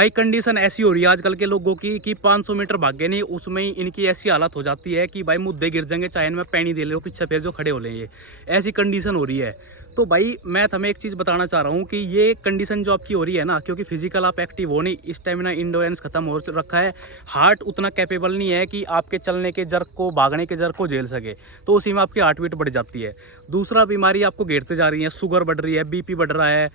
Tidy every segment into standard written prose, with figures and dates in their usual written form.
भाई कंडीशन ऐसी हो रही है आजकल के लोगों की कि 500 मीटर भागे नहीं उसमें ही इनकी ऐसी हालत हो जाती है कि भाई मुद्दे गिर जाएंगे, चाहे इनमें पैनी दे ले पीछे फिर जो खड़े हो लेंगे, ऐसी कंडीशन हो रही है। तो भाई मैं तुम्हें एक चीज़ बताना चाह रहा हूँ कि ये कंडीशन जो आपकी हो रही है ना, क्योंकि फिजिकल आप एक्टिव हो नहीं, स्टेमिना इंडोरेंस खत्म हो रखा है, हार्ट उतना कैपेबल नहीं है कि आपके चलने के जर्क को, भागने के जर्क को झेल सके, तो उसी में आपकी हार्ट बीट बढ़ जाती है। दूसरा बीमारी आपको घेरते जा रही है, शुगर बढ़ रही है, बीपी बढ़ रहा है,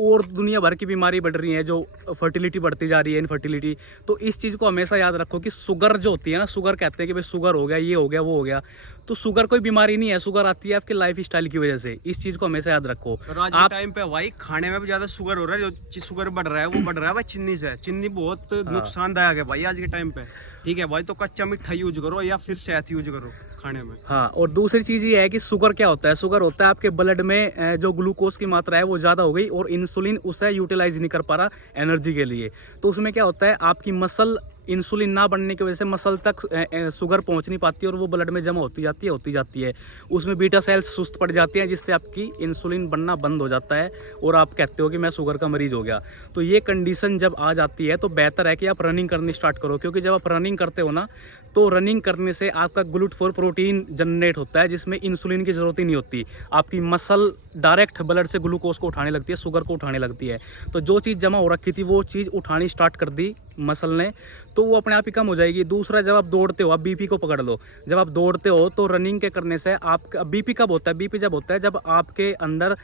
और दुनिया भर की बीमारी बढ़ रही है, जो फर्टिलिटी बढ़ती जा रही है, इनफर्टिलिटी। तो इस चीज़ को हमेशा याद रखो कि शुगर जो होती है ना, शुगर कहते हैं कि भाई शुगर हो गया, ये हो गया, वो हो गया, तो शुगर कोई बीमारी नहीं है, शुगर आती है आपके लाइफ स्टाइल की वजह से। इस चीज़ को हमेशा याद रखो। और आज के टाइम पे भाई खाने में भी ज्यादा शुगर हो रहा है, जो शुगर बढ़ रहा है वो बढ़ रहा है भाई चीनी से। चीनी बहुत नुकसानदायक है भाई आज के टाइम पे। ठीक है भाई, तो कच्चा मीठा यूज करो या फिर शहद यूज करो खाने में। हाँ, और दूसरी चीज़ ये है कि शुगर क्या होता है, शुगर होता है आपके ब्लड में जो ग्लूकोज की मात्रा है वो ज़्यादा हो गई और इंसुलिन उसे यूटिलाइज नहीं कर पा रहा एनर्जी के लिए। तो उसमें क्या होता है, आपकी मसल इंसुलिन ना बनने की वजह से मसल तक शुगर पहुंच नहीं पाती और वो ब्लड में जमा होती जाती है। उसमें बीटा सेल्स सुस्त पड़ जाती हैं, जिससे आपकी इंसुलिन बनना बंद हो जाता है और आप कहते हो कि मैं शुगर का मरीज हो गया। तो ये कंडीशन जब आ जाती है तो बेहतर है कि आप रनिंग करनी स्टार्ट करो, क्योंकि जब आप रनिंग करते हो ना, तो रनिंग करने से आपका GLUT4 प्रोटीन जनरेट होता है, जिसमें इंसुलिन की ज़रूरत ही नहीं होती। आपकी मसल डायरेक्ट ब्लड से ग्लूकोज को उठाने लगती है, शुगर को उठाने लगती है। तो जो चीज़ जमा हो रखी थी वो चीज़ उठानी स्टार्ट कर दी मसल ने, तो वो अपने आप ही कम हो जाएगी। दूसरा, जब आप दौड़ते हो, आप बीपी को पकड़ लो, जब आप दौड़ते हो तो रनिंग के करने से आपका बीपी कब होता है, बीपी जब होता है जब आपके अंदर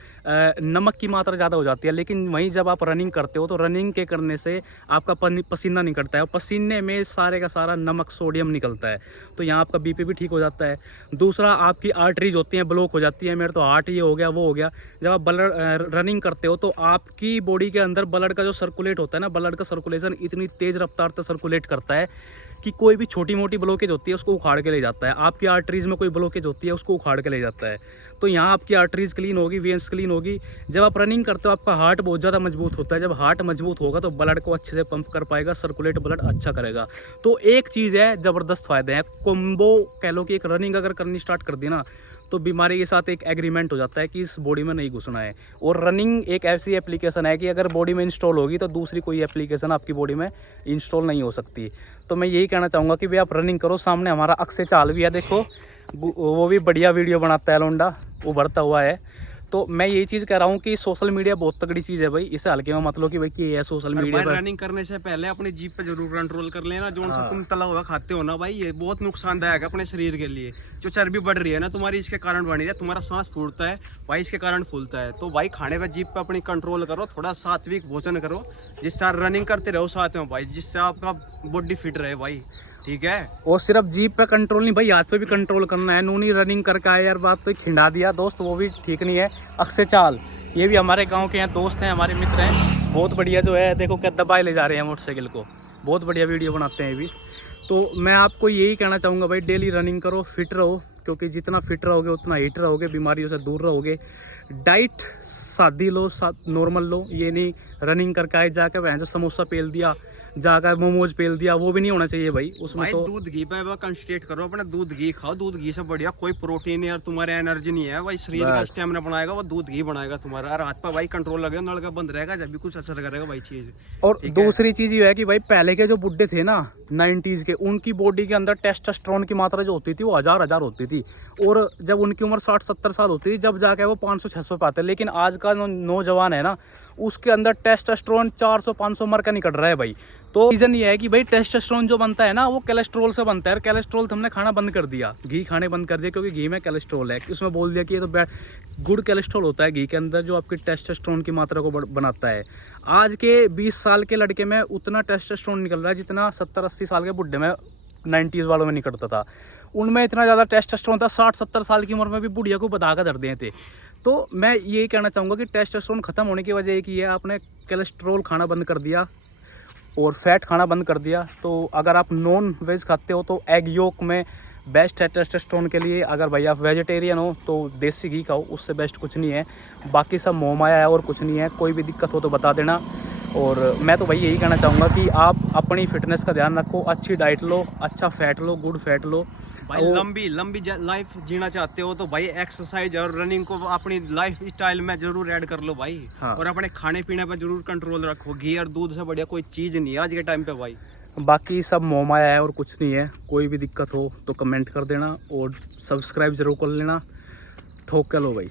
नमक की मात्रा ज़्यादा हो जाती है। लेकिन वहीं जब आप रनिंग करते हो तो रनिंग के करने से आपका पसीना निकलता है और पसीने में सारे का सारा नमक, सोडियम निकलता है, तो यहाँ आपका बीपी भी ठीक हो जाता है। दूसरा, आपकी आर्टरीज होती हैं ब्लॉक हो जाती है, मेरे तो हार्ट ये हो गया, वो हो गया। जब आप रनिंग करते हो तो आपकी बॉडी के अंदर ब्लड का जो सर्कुलेट होता है ना, ब्लड का सर्कुलेशन इतनी तेज़ रफ्तार से सर्कुलेट करता है कि कोई भी छोटी मोटी ब्लॉकेज होती है उसको उखाड़ के ले जाता है। आपकी आर्टरीज में कोई ब्लॉकेज होती है उसको उखाड़ के ले जाता है। तो यहाँ आपकी आर्टरीज क्लीन होगी, वेन्स क्लीन होगी। जब आप रनिंग करते हो आपका हार्ट बहुत ज़्यादा मजबूत होता है। जब हार्ट मजबूत होगा तो ब्लड को अच्छे से पंप कर पाएगा, सर्कुलेट ब्लड अच्छा करेगा। तो एक चीज़ है, ज़बरदस्त फ़ायदे हैं, कॉम्बो कह लो कि एक रनिंग अगर करनी स्टार्ट कर दी ना, तो बीमारी के साथ एक एग्रीमेंट हो जाता है कि इस बॉडी में नहीं घुसना है। और रनिंग एक ऐसी एप्लीकेशन है कि अगर बॉडी में इंस्टॉल होगी तो दूसरी कोई एप्लीकेशन आपकी बॉडी में इंस्टॉल नहीं हो सकती। तो मैं यही कहना चाहूँगा कि भाई आप रनिंग करो। सामने हमारा अक्षय चाल भी है, देखो वो भी बढ़िया वीडियो बनाता है, लोंडा उभरता हुआ है। तो मैं यही चीज़ कह रहा हूँ कि सोशल मीडिया बहुत तगड़ी चीज़ है भाई, इसे हल्के में मत लो कि भाई ये है सोशल मीडिया पर। रनिंग करने से पहले अपनी जीभ पे जरूर कंट्रोल कर लेना। जो सा तुम तला हुआ खाते हो ना भाई, ये बहुत नुकसानदायक है अपने शरीर के लिए। जो चर्बी बढ़ रही है ना तुम्हारी, इसके कारण बढ़ रही है, तुम्हारा सांस फूलता है भाई, इसके कारण फूलता है। तो भाई खाने पे जीभ पे अपनी कंट्रोल करो, थोड़ा सात्विक भोजन करो, जिससे रनिंग करते रहो साथ में भाई, जिससे आपका बॉडी फिट रहे भाई। ठीक है, और सिर्फ जीप पे कंट्रोल नहीं भाई, हाथ पे भी कंट्रोल करना है। नूनी रनिंग करके आए यार, बात तो खिंडा दिया दोस्त, वो भी ठीक नहीं है। अक्षय चाल ये भी हमारे गांव के हैं, दोस्त हैं, हमारे मित्र हैं, बहुत बढ़िया जो है, देखो क्या दबाए ले जा रहे हैं मोटरसाइकिल को, बहुत बढ़िया वीडियो बनाते हैं ये भी। तो मैं आपको यही कहना चाहूँगा भाई, डेली रनिंग करो, फिट रहो, क्योंकि जितना फिट रहोगे उतना हिट रहोगे, बीमारियों से दूर रहोगे। डाइट सादी लो, नॉर्मल लो, ये नहीं रनिंग करके आए जाकर वहाँ जो समोसा पेल दिया, जाकर मोमोज पेल दिया, वो भी नहीं होना चाहिए भाई। उसमें भाई तो दूध घी पे कंसंट्रेट करो, अपना दूध घी खाओ। दूध घी से बढ़िया कोई प्रोटीन या तुम्हारे एनर्जी नहीं है भाई, शरीर का स्टेमिना बनाएगा वो दूध घी बनाएगा तुम्हारा। और हाथ पे भाई कंट्रोल लगेगा, नलका बंद रहेगा, जब भी कुछ असर करेगा भाई चीज। और दूसरी चीज ये है कि भाई पहले के जो बुड्ढे थे ना 90s के, उनकी बॉडी के अंदर टेस्टोस्टेरोन की मात्रा जो होती थी वो हजार होती थी, और जब उनकी उम्र 60-70 साल होती थी जब जाके वो 500-600 पे आते। लेकिन आज का नौजवान है ना, उसके अंदर टेस्टोस्टेरोन 400-500 मर का निकल रहा है भाई। तो रीजन ये है कि भाई टेस्टोस्टेरोन जो बनता है ना वो कोलेस्ट्रॉल से बनता है, और कोलेस्ट्रॉल हमने खाना बंद कर दिया, घी खाने बंद कर दिया, क्योंकि घी में कोलेस्ट्रॉल है। उसमें बोल दिया कि ये तो गुड कोलेस्ट्रॉल होता है घी के अंदर, जो आपकी टेस्टोस्टेरोन की मात्रा को बनाता है। आज के 20 साल के लड़के में उतना टेस्टोस्टेरोन निकल रहा है जितना 70-80 साल के बुढ़े में, 90s वालों में निकलता था। उनमें इतना ज़्यादा टेस्टोस्टेरोन था, 60-70 साल की उम्र में भी बुढ़िया को बता कर दर्द दिए थे। तो मैं यही कहना चाहूँगा कि टेस्टोस्टेरोन खत्म होने की वजह एक ही है, आपने कोलेस्ट्रॉल खाना बंद कर दिया और फैट खाना बंद कर दिया। तो अगर आप नॉन वेज खाते हो तो एग योक में बेस्ट है टेस्टोस्टेरोन के लिए। अगर भाई आप वेजिटेरियन हो तो देसी घी खाओ, उससे बेस्ट कुछ नहीं है। बाकी सब मोह माया है और कुछ नहीं है। कोई भी दिक्कत हो तो बता देना। और मैं तो भाई यही कहना चाहूँगा कि आप अपनी फिटनेस का ध्यान रखो, अच्छी डाइट लो, अच्छा फैट लो, गुड फैट लो, भाई लंबी लंबी लाइफ जीना चाहते हो तो भाई एक्सरसाइज और रनिंग को अपनी लाइफ स्टाइल में जरूर ऐड कर लो भाई। हाँ। और अपने खाने पीने पर जरूर कंट्रोल रखो। घी और दूध से बढ़िया कोई चीज नहीं है आज के टाइम पे भाई। बाकी सब मोहमाया है और कुछ नहीं है। कोई भी दिक्कत हो तो कमेंट कर देना और सब्सक्राइब जरूर कर लेना। ठोक के लो भाई।